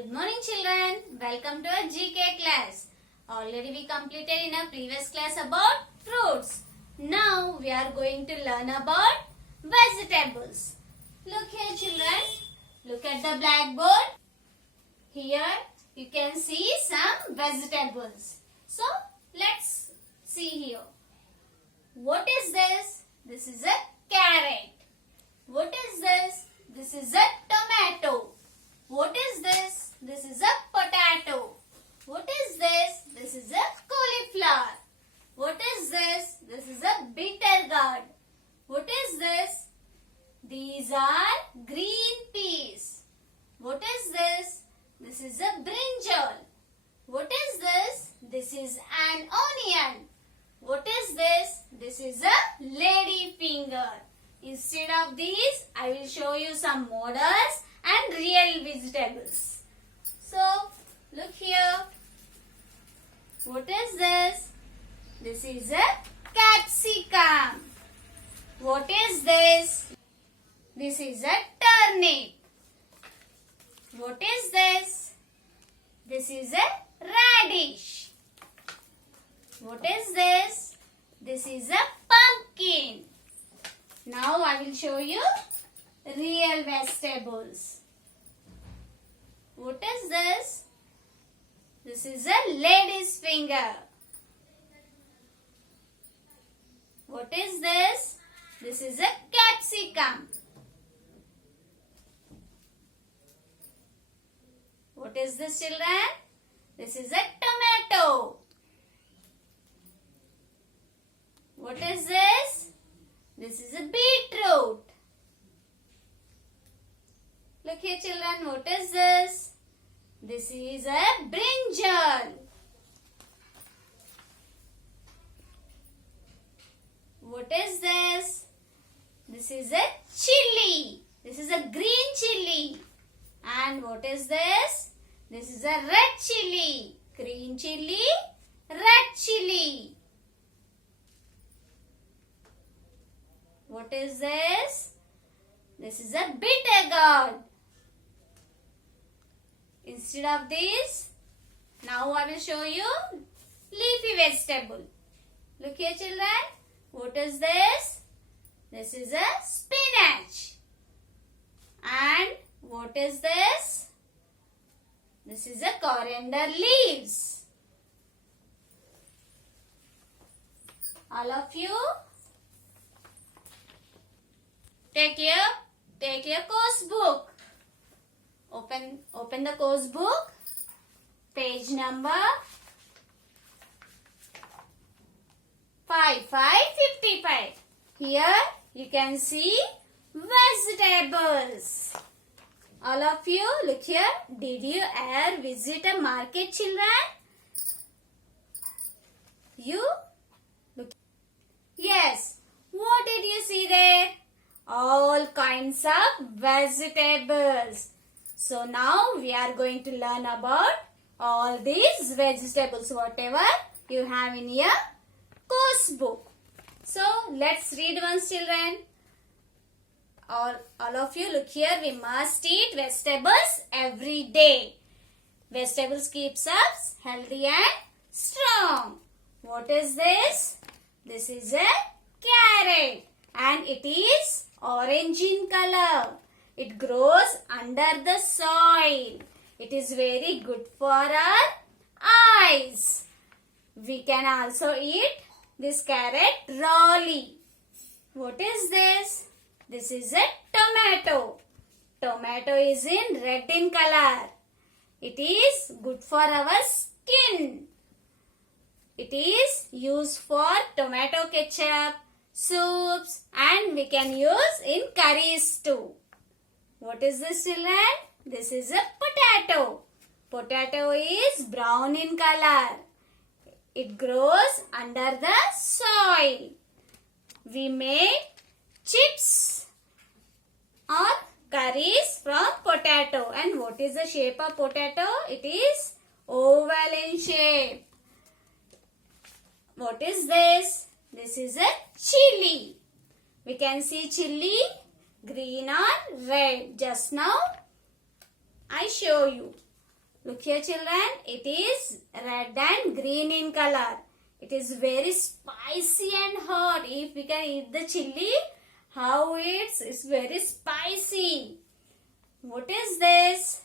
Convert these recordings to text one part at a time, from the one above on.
Good morning children. Welcome to our GK class. Already we completed in our previous class about fruits. Now we are going to learn about vegetables. Look here children. Look at the blackboard. Here you can see some vegetables. So let's see here. What is this? This is a carrot. What is this? This is a tomato. What is this? This is a potato. What is this? This is a cauliflower. What is this? This is a bitter gourd. What is this? These are green peas. What is this? This is a brinjal. What is this? This is an onion. What is this? This is a lady finger. Instead of these, I will show you some models and real vegetables. So, look here. What is this? This is a capsicum. What is this? This is a turnip. What is this? This is a radish. What is this? This is a pumpkin. Now I will show you real vegetables. What is this? This is a lady's finger. What is this? This is a capsicum. What is this children? This is a tomato. What is this? This is a beetroot. Look here children, what is this? This is a brinjal. What is this? This is a chili. This is a green chili. And what is this? This is a red chili. Green chili, red chili. What is this? This is a bitter gourd. Instead of this, now I will show you leafy vegetable. Look here children. What is this? This is a spinach. And what is this? This is a coriander leaves. All of you, take your course book. Open the course book. Page number 5555. Here you can see vegetables. All of you, look here. Did you ever visit a market, children? You? Look. Yes. What did you see there? All kinds of vegetables. So now we are going to learn about all these vegetables, whatever you have in your course book. So let's read once children. All of you look here, we must eat vegetables every day. Vegetables keeps us healthy and strong. What is this? This is a carrot and it is orange in color. It grows under the soil. It is very good for our eyes. We can also eat this carrot rawly. What is this? This is a tomato. Tomato is in red in color. It is good for our skin. It is used for tomato ketchup, soups, and we can use in curries too. What is this children? This is a potato. Potato is brown in color. It grows under the soil. We make chips or curries from potato. And what is the shape of potato? It is oval in shape. What is this? This is a chili. We can see chili green or red. Just now I show you. Look here children, it is red and green in color. It is very spicy and hot. If we can eat the chili, how it's very spicy. What is this?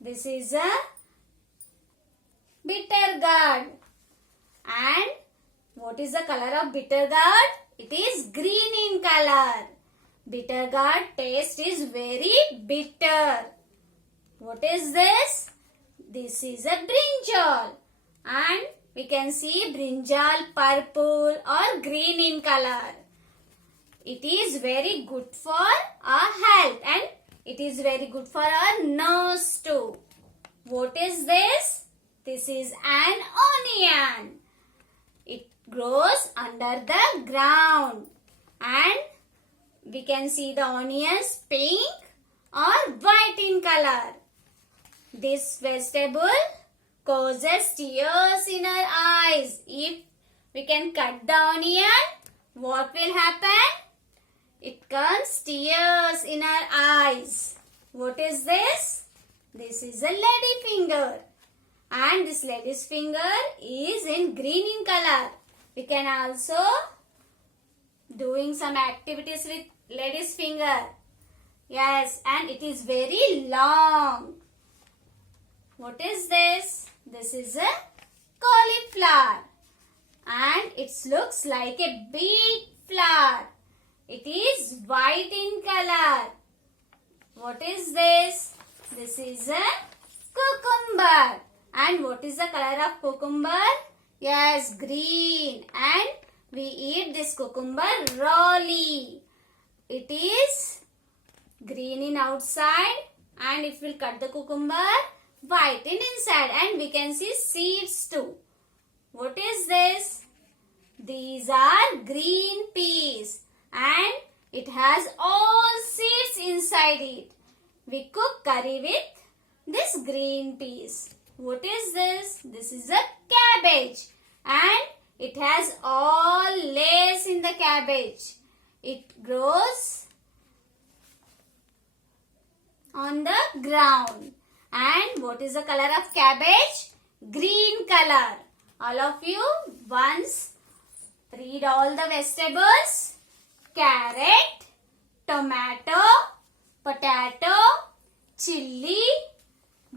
This is a bitter gourd. And what is the color of bitter gourd? It is green in color. Bitter gourd taste is very bitter. What is this? This is a brinjal. And we can see brinjal purple or green in color. It is very good for our health and it is very good for our nose too. What is this? This is an onion. It grows under the ground and we can see the onions pink or white in color. This vegetable causes tears in our eyes. If we can cut the onion, what will happen? It comes tears in our eyes. What is this? This is a lady finger. And this lady's finger is in green in color. We can also doing some activities with lady's finger. Yes, and it is very long. What is this? This is a cauliflower. And it looks like a big flower. It is white in color. What is this? This is a cucumber. And what is the color of cucumber? Yes, green. And we eat this cucumber rawly. It is green in outside. And if we cut the cucumber, white in inside. And we can see seeds too. What is this? These are green peas. And it has all seeds inside it. We cook curry with this green peas. What is this? This is a cabbage. And it has all layers in the cabbage. It grows on the ground. And what is the color of cabbage? Green color. All of you once read all the vegetables. Carrot, tomato, potato, chilli,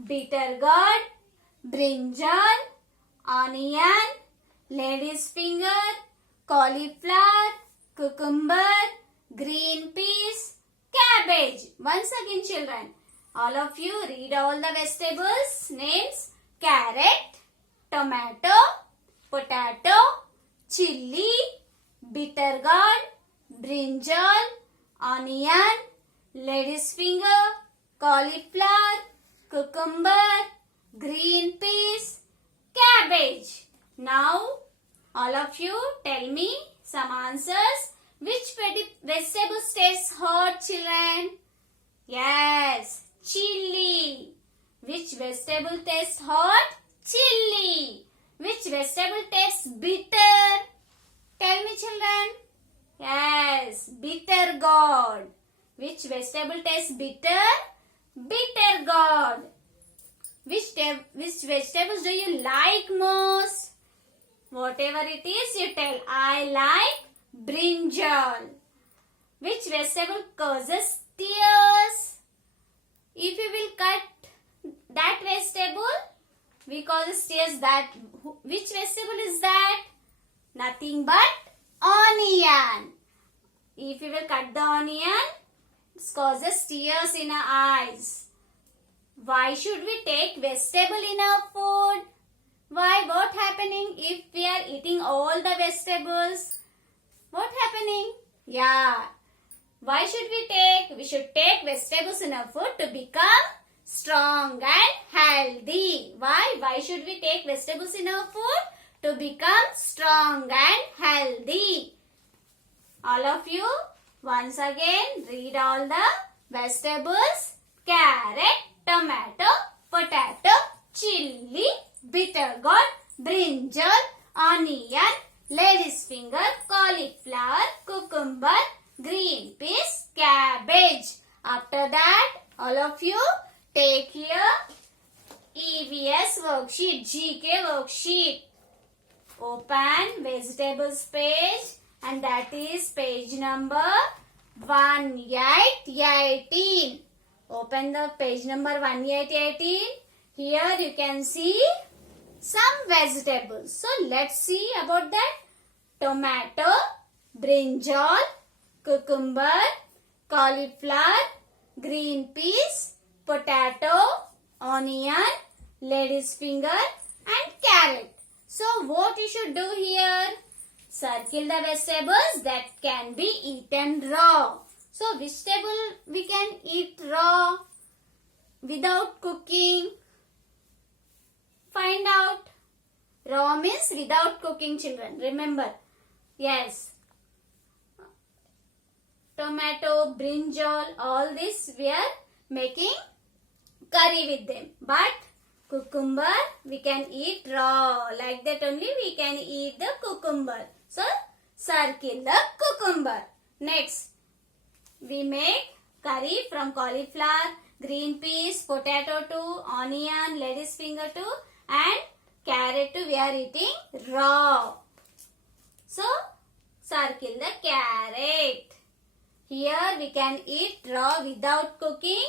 bitter gourd, brinjal, onion, lady's finger, cauliflower, cucumber, green peas, cabbage. Once again children, all of you read all the vegetables names. Carrot, tomato, potato, chilli, bitter gourd, brinjal, onion, lady's finger, cauliflower, cucumber, green peas, cabbage. Now, all of you tell me some answers. Which vegetables taste hot, children? Yes, chilli. Which vegetable tastes hot? Chilli. Which vegetable tastes bitter? Tell me, children. Yes, bitter gourd. Which vegetable tastes bitter? Bitter gourd. Which vegetables do you like most? Whatever it is, you tell. I like brinjal. Which vegetable causes tears? If you will cut that vegetable, we cause tears. Which vegetable is that? Nothing but onion. If you will cut the onion, it causes tears in our eyes. Why should we take vegetable in our food? Why? What happening if we are eating all the vegetables? What happening? Yeah. Why should we take? We should take vegetables in our food to become strong and healthy. Why? Why should we take vegetables in our food? To become strong and healthy. All of you, once again, read all the vegetables. Carrot, tomato, potato, chilli, bitter gourd, brinjal, onion, lady's finger, cauliflower, cucumber, green peas, cabbage. After that, all of you take here EV previous worksheet, GK worksheet. Open vegetables page and that is page number 1818. Open the page number 1818. Here you can see some vegetables. So let's see about that. Tomato, brinjal, cucumber, cauliflower, green peas, potato, onion, lady's finger and carrot. So what you should do here? Circle the vegetables that can be eaten raw. So vegetable we can eat raw without cooking. Find out. Raw means without cooking, children. Remember. Yes. Tomato, brinjal, all this we are making curry with them. But cucumber we can eat raw. Like that only we can eat the cucumber. So circle the cucumber. Next we make curry from cauliflower, green peas, potato too, onion, lady's finger too and carrot too we are eating raw. So circle the carrot. Here we can eat raw without cooking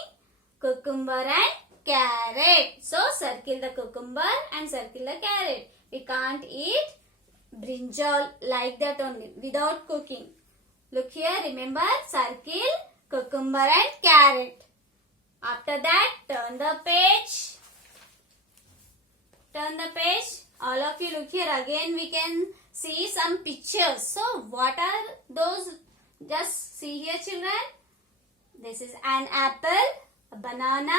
cucumber and carrot. So circle the cucumber and circle the carrot. We can't eat brinjal like that only without cooking. Look here, remember, circle cucumber and carrot. After that, turn the page. Turn the page. All of you look here. Again we can see some pictures. So what are those? Just see here, children. This is an apple, a banana,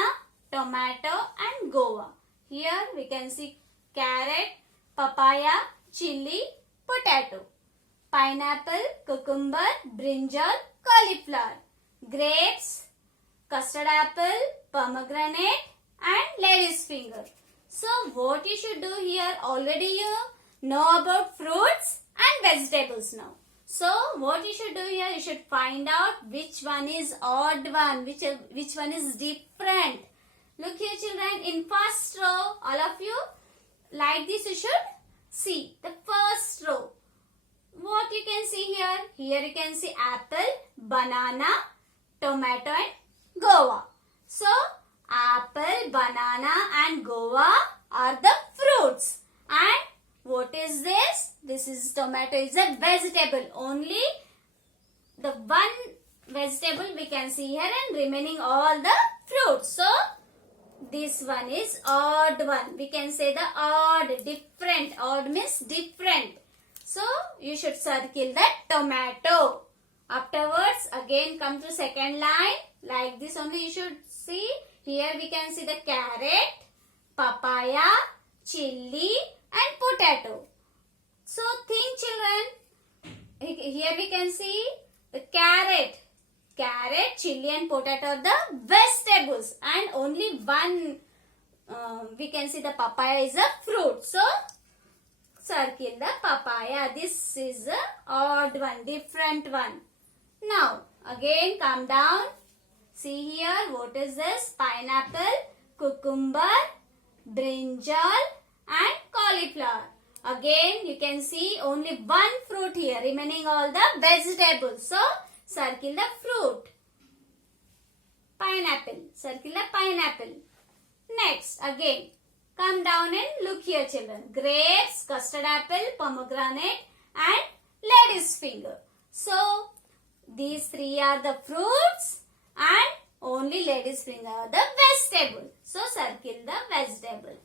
tomato and guava. Here we can see carrot, papaya, chili, potato, pineapple, cucumber, brinjal, cauliflower, grapes, custard apple, pomegranate and lady's finger. So what you should do here, already you know about fruits and vegetables now. So what you should do here, you should find out which one is odd one, which one is different. Look here, children, in first row, all of you like this you should see. The first row, what you can see here? Here you can see apple, banana, tomato and guava. So apple, banana and guava are the fruits. And what is this? This is tomato is a vegetable. Only the one vegetable we can see here and remaining all the fruits. So this one is odd one. We can say the odd, different. Odd means different. So you should circle the tomato. Afterwards again come to second line. Like this only you should see. Here we can see the carrot, papaya, chili and potato. So think, children. Here we can see the carrot. Carrot, chili and potato are the vegetables. And only one we can see the papaya is a fruit. So circle the papaya. This is the odd one, different one. Now again come down. See here, what is this? Pineapple, cucumber, brinjal and cauliflower. Again you can see only one fruit here, remaining all the vegetables. So circle the fruit. Pineapple. Circle the pineapple. Next again come down and look here, children. Grapes, custard apple, pomegranate and lady's finger. So these three are the fruits and only lady's finger are the vegetable. So circle the vegetable.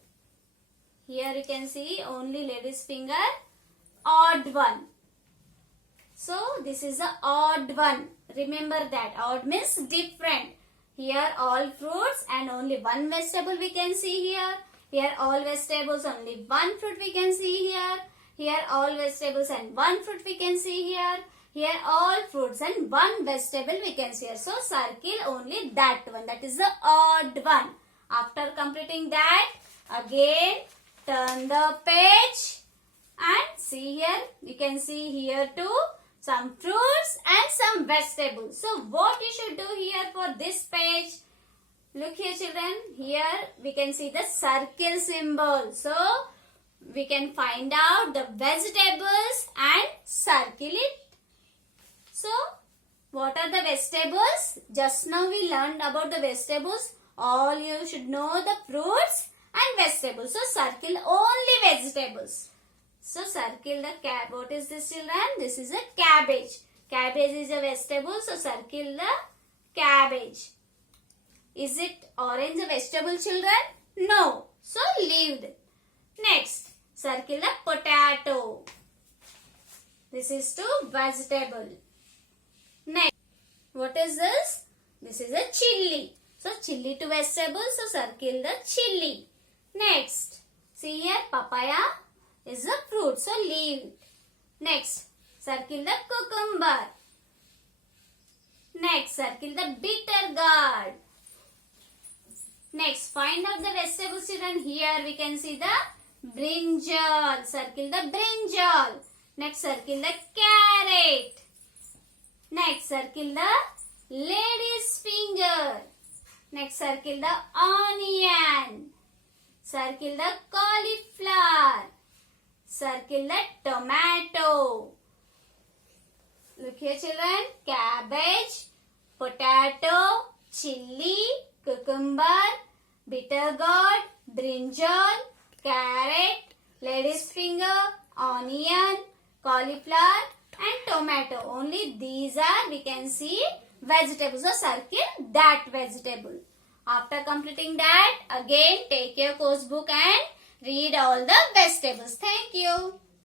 Here you can see only lady's finger, odd one. So this is the odd one. Remember that. Odd means different. Here all fruits and only one vegetable we can see here. Here all vegetables, only one fruit we can see here. Here all vegetables and one fruit we can see here. Here all fruits and one vegetable we can see here. So circle only that one. That is the odd one. After completing that, again turn the page and see here. You can see here too some fruits and some vegetables. So what you should do here for this page? Look here children, here we can see the circle symbol. So, we can find out the vegetables and circle it. So, what are the vegetables? Just now we learned about the vegetables. All you should know the fruits and vegetables. So, circle only vegetables. So, circle the what is this children? This is a cabbage. Cabbage is a vegetable. So, circle the cabbage. Is it orange a vegetable children? No. So, leave it. Next, circle the potato. This is to vegetable. Next, what is this? This is a chilli. So, chilli to vegetable. So, circle the chilli. Next, see here papaya is a fruit. So, leave it. Next, circle the cucumber. Next, circle the bitter gourd. Next, find out the vegetables children. Here we can see the brinjal. Circle the brinjal. Next, circle the carrot. Next, circle the lady's finger. Next, circle the onion. Circle the cauliflower. Circle the tomato. Look here children. Cabbage, potato, chilli, cucumber, bitter gourd, brinjal, carrot, lady's finger, onion, cauliflower and tomato. Only these are we can see vegetables. So circle that vegetable. After completing that, again take your course book and read all the vegetables. Thank you.